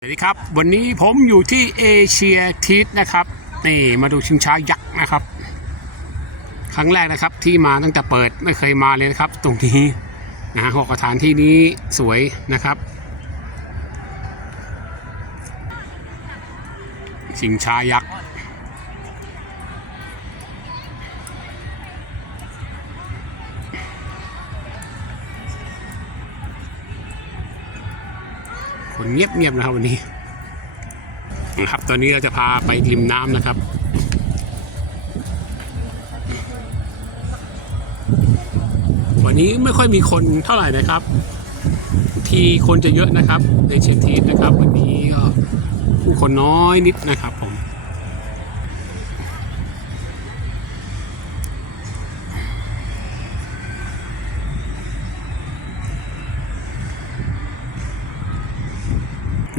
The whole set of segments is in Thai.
สวัสดีครับ วันนี้ผมอยู่ที่เอเชียทีสนะครับนี่มาดูชิงช้ายักษ์นะครับ ครั้งแรกนะครับที่มาตั้งแต่เปิดไม่เคยมาเลยนะครับ ตรงนี้นะฮะหกสถานที่นี้สวยนะครับ ชิงช้ายักษ์ คนเงียบๆนะครับวันนี้นะครับ ตอนนี้เราจะพาไปริมน้ำนะครับวันนี้ไม่ค่อยมีคนเท่าไหร่นะครับ ทีคนจะเยอะนะครับในเชียงทีนะครับ วันนี้ก็ผู้คนน้อยนิดนะครับผม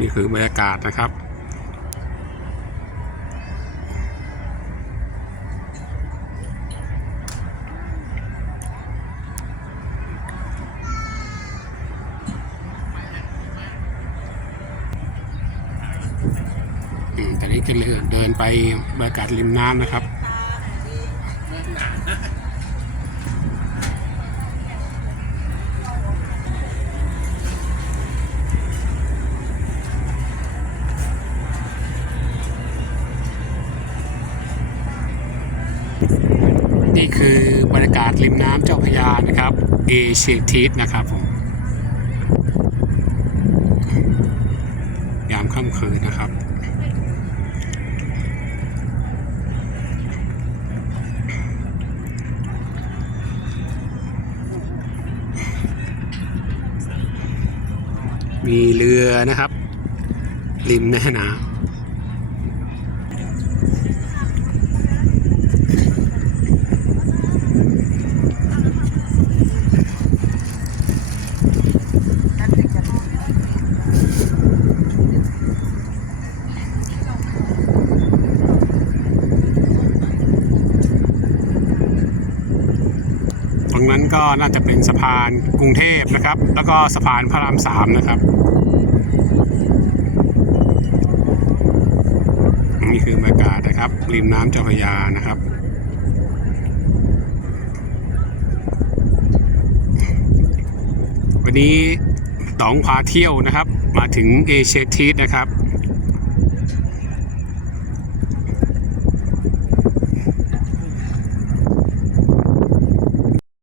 นี่คือบรรยากาศนะครับอืมตอนนี้ก็เลยเดินไปบรรยากาศริมน้ำนะครับ นี่คือบรรยากาศริมน้ำเจ้าพยานะครับเอเชียทีสนะครับผมยามค่ำคืนนะครับมีเรือนะครับ ริมแม่น้ำ รงนั้นก็น่าจะเป็นสะพานกรุงเทพนะครับ แล้วก็สะพานพระรามสามนะครับนี่คือบรรยากาศนะครับริมน้ำเจ้าพระยานะครับวันนี้ต๋องพาเที่ยวนะครับ มาถึงเอเชียทีสนะครับ